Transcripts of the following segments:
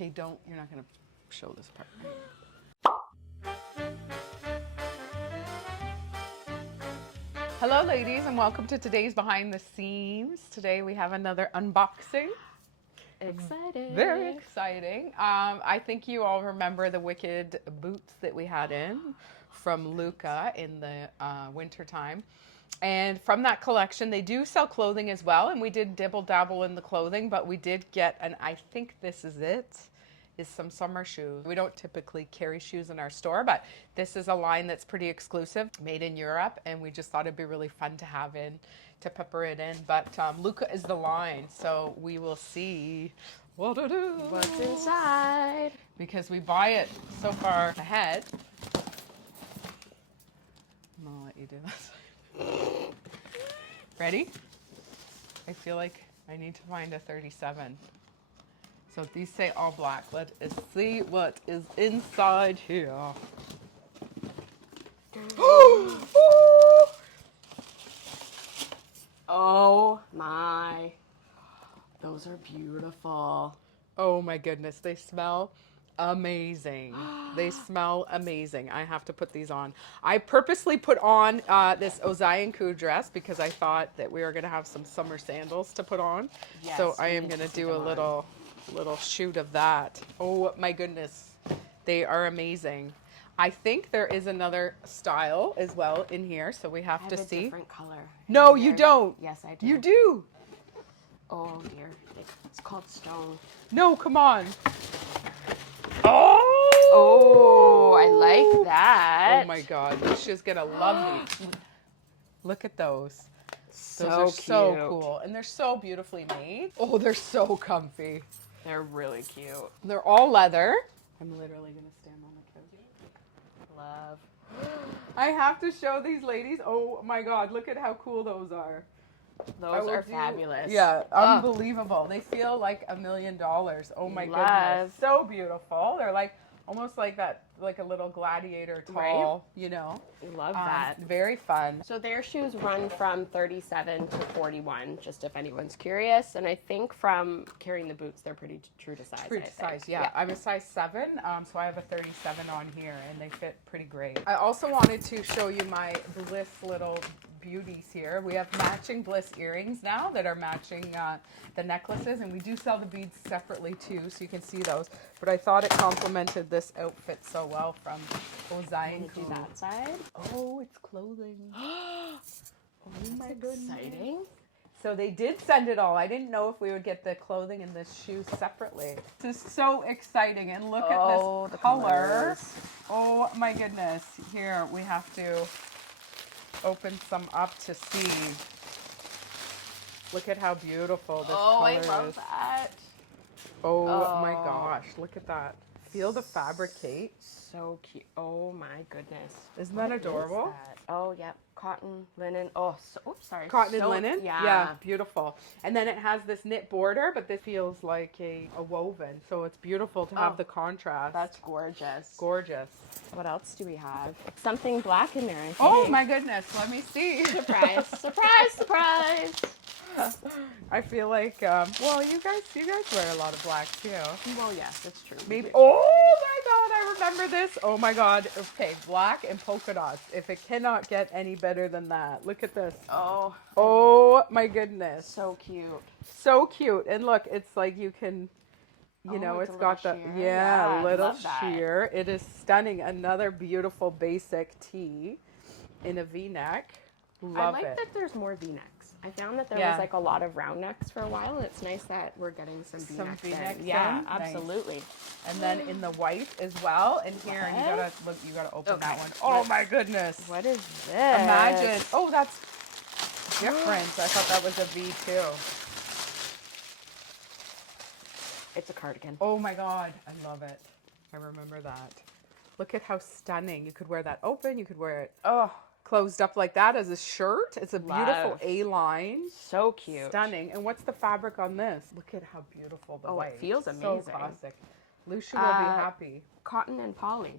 Okay, you're not going to show this part. Hello, ladies, and welcome to today's Behind the Scenes. Today we have another unboxing. Exciting. Very exciting. I think you all remember the wicked boots that we had in from Luukaa in the winter time. And from that collection, they do sell clothing as well. And we did dibble dabble in the clothing, but we did get, and I think this is it, is some summer shoes. We don't typically carry shoes in our store, but this is a line that's pretty exclusive, made in Europe. And we just thought it'd be really fun to have in, to pepper it in. But Luukaa is the line, so we will see What's inside? because we buy it so far ahead. I'm gonna let you do this. Ready? I feel like I need to find a 37. So these say all black. Let us see what is inside here. Oh my. Those are beautiful. Oh my goodness, they smell amazing. They smell amazing. I have to put these on. I purposely put on this Ozayanku dress because I thought that we were going to have some summer sandals to put on. Yes, so I we am need going to to stick do a them little shoot of that. Oh my goodness. They are amazing. I think there is another style as well in here, so we have I to have a see. different color. No, you don't. Yes, I do. You do. Oh dear. It's called stone. No, come on. Oh! Oh, I like that. Oh my God, Lucia's gonna love these. Look at those. Those are so cool, and they're so beautifully made. Oh, they're so comfy. They're really cute. They're all leather. I'm literally gonna stand on the couch. Love. I have to show these ladies. Oh my God, look at how cool those are. Those are fabulous. Yeah, unbelievable. They feel like $1 million. Oh my goodness. So beautiful. They're like almost like that, like a little gladiator tall, you know. Love that. Very fun. So their shoes run from 37 to 41, just if anyone's curious. And I think from carrying the boots, they're pretty true to size. True to size, yeah. I'm a size 7, so I have a 37 on here, and they fit pretty great. I also wanted to show you my Bliss little beauties here. We have matching Bliss earrings now that are matching the necklaces, and we do sell the beads separately too, so you can see those. But I thought it complemented this outfit so well from Ozayanku. Do that side. Oh, it's clothing. Oh my goodness. Exciting. So they did send it all. I didn't know if we would get the clothing and the shoes separately. This is so exciting. And look at this color. Colors. Oh my goodness. Here we have to open some up to see. Look at how beautiful this color is. I love that. Oh my gosh. Look at that. Feel the fabricate. So cute. Oh my goodness. Isn't that adorable? Is that? Oh, yep. Cotton, linen. Oh, sorry. Cotton and linen? Yeah. Beautiful. And then it has this knit border, but this feels like a woven. So it's beautiful to have the contrast. That's gorgeous. Gorgeous. What else do we have? Something black in there, I think. Oh my goodness. Let me see. Surprise, surprise, surprise. I feel like, well, you guys wear a lot of black too. Well, yes, it's true. Maybe. Oh my God, I remember this. Oh my God. Okay, black and polka dots. If it cannot get any better than that. Look at this. Oh my goodness. So cute. So cute. And look, it's like you can, you know, it's got the, little sheer. It is stunning. Another beautiful basic tee in a V-neck. Love it. I like that there's more V-necks. I found that there was like a lot of round necks for a while, and it's nice that we're getting some V-necks in. Yeah, absolutely. Nice. And then in the white as well. And here, you gotta open that one. Oh my goodness. What is this? Imagine. Oh, that's different. I thought that was a V too. It's a cardigan. Oh my God, I love it. I remember that. Look at how stunning. You could wear that open. You could wear it closed up like that as a shirt. It's a beautiful A-line. So cute. Stunning. And what's the fabric on this? Look at how beautiful the white. It feels amazing. So classic. Lucia will be happy. Cotton and poly.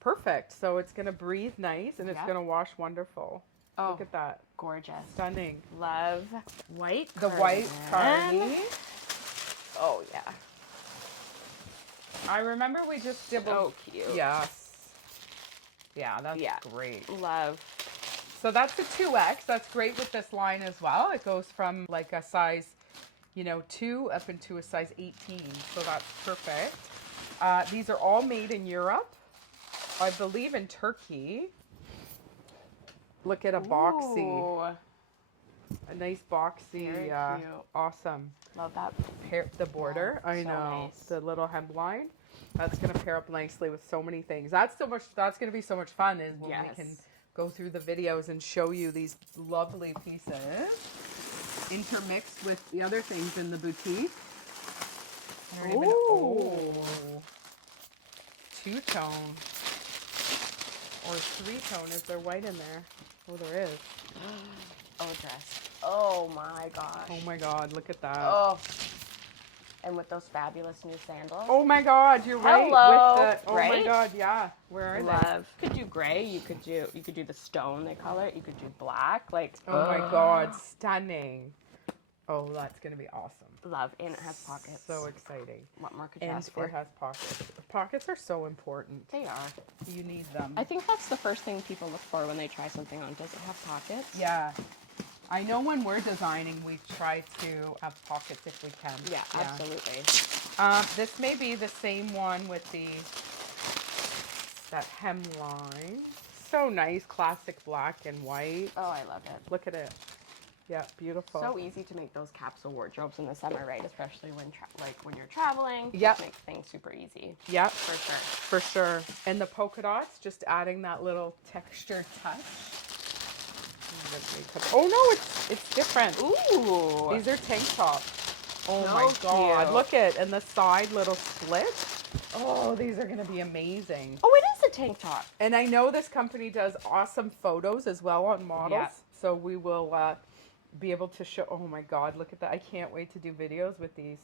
Perfect. So it's going to breathe nice, and it's going to wash wonderful. Oh, look at that. Gorgeous. Stunning. Love. White The white cardi. Oh, yeah. I remember we just did. So cute. Yes. Yeah, that's Yeah. great. Love. So that's the 2X. That's great with this line as well. It goes from like a size, 2 up into a size 18. So that's perfect. These are all made in Europe. I believe in Turkey. Look at a boxy. Ooh. A nice boxy. Very cute. Awesome. Love that. The border. Yeah, I so know. nice. The little hemline. That's going to pair up nicely with so many things. That's going to be so much fun is when we can go through the videos and show you these lovely pieces intermixed with the other things in the boutique. Two-tone or three-tone. Is there white in there? Oh, there is. Oh, dress. Oh my gosh. Oh my God, look at that. Oh. And with those fabulous new sandals. Oh my God, you're right. Hello. With the, oh my Right? God, yeah. Where are Love. You could do gray. You could do the stone, they call it. You could do black. Like. they? Oh my God, stunning. Oh, that's gonna be awesome. Love, and it has pockets. So exciting. What more could you And ask for? it has pockets. Pockets are so important. They are. You need them. I think that's the first thing people look for when they try something on. Does it have pockets? Yeah. I know when we're designing, we try to have pockets if we can. Yeah, absolutely. This may be the same one with that hemline. So nice, classic black and white. Oh, I love it. Look at it. Yeah, beautiful. So easy to make those capsule wardrobes in the summer, right? Especially when you're traveling. Yep. Just make things super easy. Yep. For sure. For sure. And the polka dots, just adding that little texture touch. Oh no, it's different. Ooh. These are tank tops. Oh So my God. cute. Look at, and the side little slit. Oh, these are going to be amazing. Oh, it is a tank top. And I know this company does awesome photos as well on models. Yeah. So we will be able to show. Oh my God, look at that. I can't wait to do videos with these.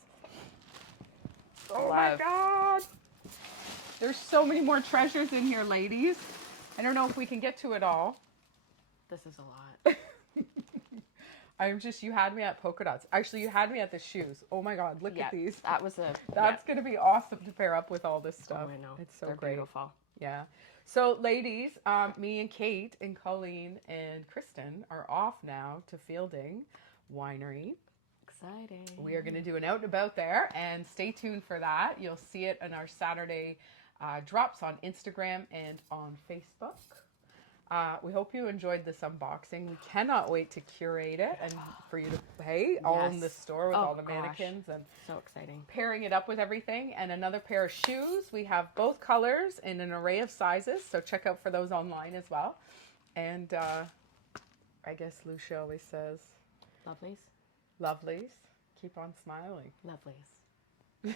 Oh my God. There's so many more treasures in here, ladies. I don't know if we can get to it all. This is a lot. You had me at polka dots. Actually, you had me at the shoes. Oh my God, look at these. That's going to be awesome to pair up with all this stuff. Oh, I know. It's so They're great. Beautiful. Yeah. So, ladies, me and Kate and Colleen and Kristen are off now to Fielding Winery. Exciting. We are going to do an out and about there, and stay tuned for that. You'll see it in our Saturday drops on Instagram and on Facebook. We hope you enjoyed this unboxing. We cannot wait to curate it and for you to play all in the store with all the mannequins and so exciting. Pairing it up with everything. And another pair of shoes. We have both colors in an array of sizes, so check out for those online as well. And I guess Luusia always says, Lovelies. lovelies, keep on smiling. Lovelies.